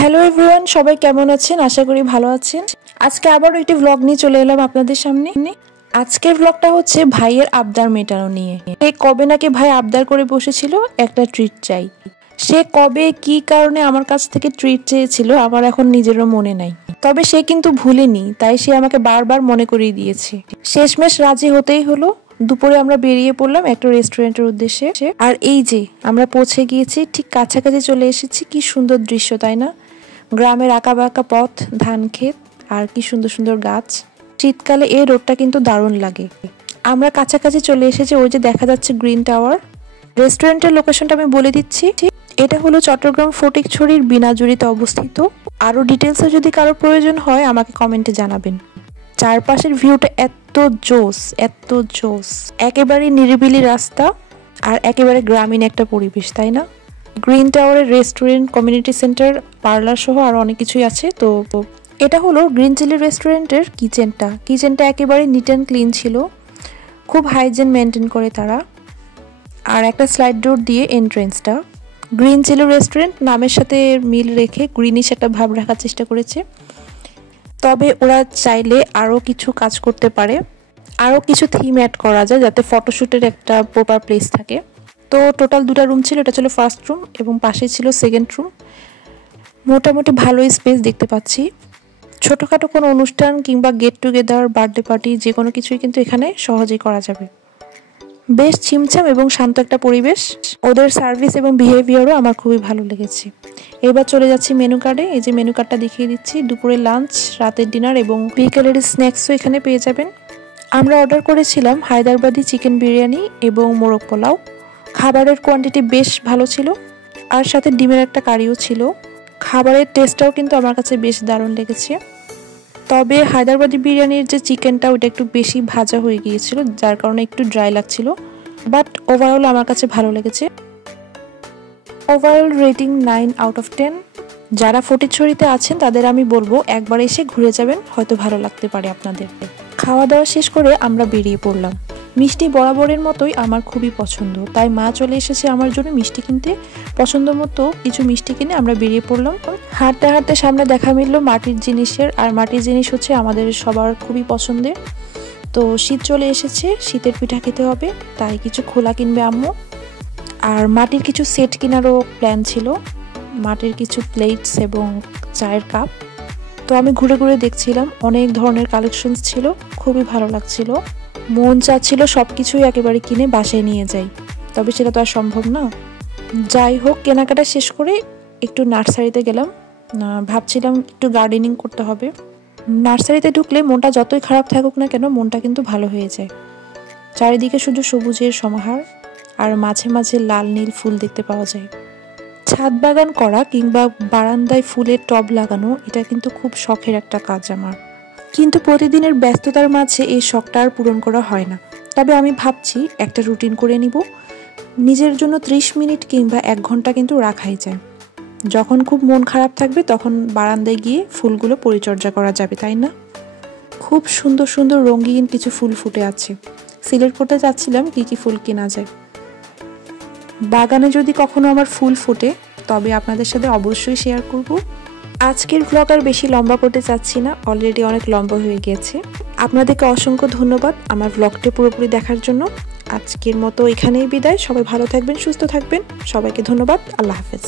Hello everyone, সবাই কেমন আছেন? আশা করি ভালো আছেন। আজকে আবারও একটি ব্লগ নিয়ে চলে এলাম আপনাদের সামনে। আজকের ব্লগটা হচ্ছে ভাইয়ের আবদার মেটানো নিয়ে। কবে নাকি ভাই আবদার করে বসেছিল একটা ট্রিট চাই। সে কবে কি কারণে আমার কাছ থেকে ট্রিট চেয়েছিল আমার এখন নিজেরও মনে নাই, তবে সে কিন্তু ভুলেনি, তাই সে আমাকে বারবার মনে করিয়ে দিয়েছে। শেষমেশ রাজি হতেই হলো। দুপুরে আমরা বেরিয়ে পড়লাম একটা রেস্টুরেন্টের উদ্দেশ্যে। আর এই যে আমরা পৌঁছে গিয়েছি, ঠিক কাছাকাছি চলে এসেছি। কি সুন্দর দৃশ্য, তাই না? গ্রামের আঁকা বাঁকা পথ, ধান ক্ষেত আর কি সুন্দর সুন্দর গাছ। শীতকালে এই রোডটা কিন্তু দারুণ লাগে। আমরা কাছাকাছি চলে এসেছি, ওই যে দেখা যাচ্ছে গ্রিন টাওয়ার। রেস্টুরেন্টের লোকেশনটা আমি বলে দিচ্ছি। এটা হলো চট্টগ্রাম ফটিকছড়ির বিনাজুরিতে অবস্থিত। আরো ডিটেলসে যদি কারো প্রয়োজন হয় আমাকে কমেন্টে জানাবেন। চারপাশের ভিউটা এত জোস, এত জোস। একেবারে নিরিবিলি রাস্তা আর একেবারে গ্রামীণ একটা পরিবেশ, তাই না? গ্রিন টাওয়ারের রেস্টুরেন্ট, কমিউনিটি সেন্টার, পার্লার সহ আরো অনেক কিছুই আছে। তো এটা হলো গ্রিন চিলি রেস্টুরেন্টের কিচেনটা একেবারে নিট অ্যান্ড ক্লিন ছিল। খুব হাইজিন মেনটেন করে তারা। আর একটা স্লাইড ডোর দিয়ে এন্ট্রেন্সটা। গ্রিন চিলি রেস্টুরেন্ট নামের সাথে মিল রেখে গ্রিনিশ একটা ভাব রাখার চেষ্টা করেছে। তবে ওরা চাইলে আরও কিছু কাজ করতে পারে, আরও কিছু থিম অ্যাড করা যায় যাতে ফটোশ্যুটের একটা প্রপার প্লেস থাকে। তো টোটাল 2টা রুম ছিল। এটা ছিল ফার্স্ট রুম এবং পাশে ছিল সেকেন্ড রুম। মোটামুটি ভালোই স্পেস দেখতে পাচ্ছি। ছোটোখাটো কোনো অনুষ্ঠান কিংবা গেট টুগেদার, বার্থডে পার্টি যে কোনো কিছুই কিন্তু এখানে সহজেই করা যাবে। বেশ ছিমছাম এবং শান্ত একটা পরিবেশ। ওদের সার্ভিস এবং বিহেভিয়ারও আমার খুবই ভালো লেগেছে। এবার চলে যাচ্ছি মেনু কার্ডে। এই যে মেনু কার্ডটা দেখিয়ে দিচ্ছি। দুপুরে লাঞ্চ, রাতের ডিনার এবং বিকেলের স্ন্যাক্সও এখানে পেয়ে যাবেন। আমরা অর্ডার করেছিলাম হায়দ্রাবাদি চিকেন বিরিয়ানি এবং মোরগ পোলাও। খাবারের কোয়ান্টিটি বেশ ভালো ছিল, আর সাথে ডিমের একটা কারিও ছিল। খাবারের টেস্টটাও কিন্তু আমার কাছে বেশ দারুণ লেগেছে। তবে হায়দ্রাবাদি বিরিয়ানির যে চিকেনটা ওটা একটু বেশি ভাজা হয়ে গিয়েছিল, যার কারণে একটু ড্রাই লাগছিল। বাট ওভারঅল আমার কাছে ভালো লেগেছে। Overall rating 9/10। যারা ফটিকছড়িতে আছেন তাদের আমি বলবো একবার এসে ঘুরে যাবেন, হয়তো ভালো লাগতে পারে আপনাদের। খাওয়া দাওয়া শেষ করে আমরা বেরিয়ে পড়লাম। মিষ্টি বরাবরের মতোই আমার খুবই পছন্দ, তাই মা চলে এসেছে আমার জন্য মিষ্টি কিনতে। পছন্দ মতো কিছু মিষ্টি কিনে আমরা বেরিয়ে পড়লাম। হাঁটতে হাঁটতে সামনে দেখা মিলল মাটির জিনিসের, আর মাটির জিনিস হচ্ছে আমাদের সবার খুবই পছন্দের। তো শীত চলে এসেছে, শীতের পিঠা খেতে হবে, তাই কিছু খোলা কিনবে আম্মু। আর মাটির কিছু সেট কেনারও প্ল্যান ছিল, মাটির কিছু প্লেটস এবং চায়ের কাপ। তো আমি ঘুরে ঘুরে দেখছিলাম, অনেক ধরনের কালেকশনস ছিল, খুবই ভালো লাগছিল। মন চাচ্ছিল সবকিছুই একেবারে কিনে বাসায় নিয়ে যাই, তবে সেটা তো আর সম্ভব না। যাই হোক, কেনাকাটা শেষ করে একটু নার্সারিতে গেলাম। ভাবছিলাম একটু গার্ডেনিং করতে হবে। নার্সারিতে ঢুকলে মনটা যতই খারাপ থাকুক না কেন, মনটা কিন্তু ভালো হয়ে যায়। চারিদিকে শুধু সবুজের সমাহার, আর মাঝে মাঝে লাল নীল ফুল দেখতে পাওয়া যায়। ছাদ বাগান করা কিংবা বারান্দায় ফুলের টব লাগানো, এটা কিন্তু খুব শখের একটা কাজ আমার। কিন্তু প্রতিদিনের ব্যস্ততার মাঝে এই শখটা আর পূরণ করা হয় না। তবে আমি ভাবছি একটা রুটিন করে নিব। নিজের জন্য 30 মিনিট কিংবা 1 ঘন্টা কিন্তু রাখাই যায়। যখন খুব মন খারাপ থাকবে তখন বারান্দায় গিয়ে ফুলগুলো পরিচর্যা করা যাবে, তাই না? খুব সুন্দর সুন্দর রঙিন কিছু ফুল ফুটে আছে। সিলেক্ট করতে চাচ্ছিলাম কি কি ফুল কেনা যায়। বাগানে যদি কখনো আমার ফুল ফোটে তবে আপনাদের সাথে অবশ্যই শেয়ার করব। আজকের ব্লগ আর বেশি লম্বা করতে চাচ্ছি না, অলরেডি অনেক লম্বা হয়ে গিয়েছে। আপনাদেরকে অসংখ্য ধন্যবাদ আমার ব্লগটা পুরোপুরি দেখার জন্য। আজকের মতো এখানেই বিদায়। সবাই ভালো থাকবেন, সুস্থ থাকবেন। সবাইকে ধন্যবাদ। আল্লাহ হাফেজ।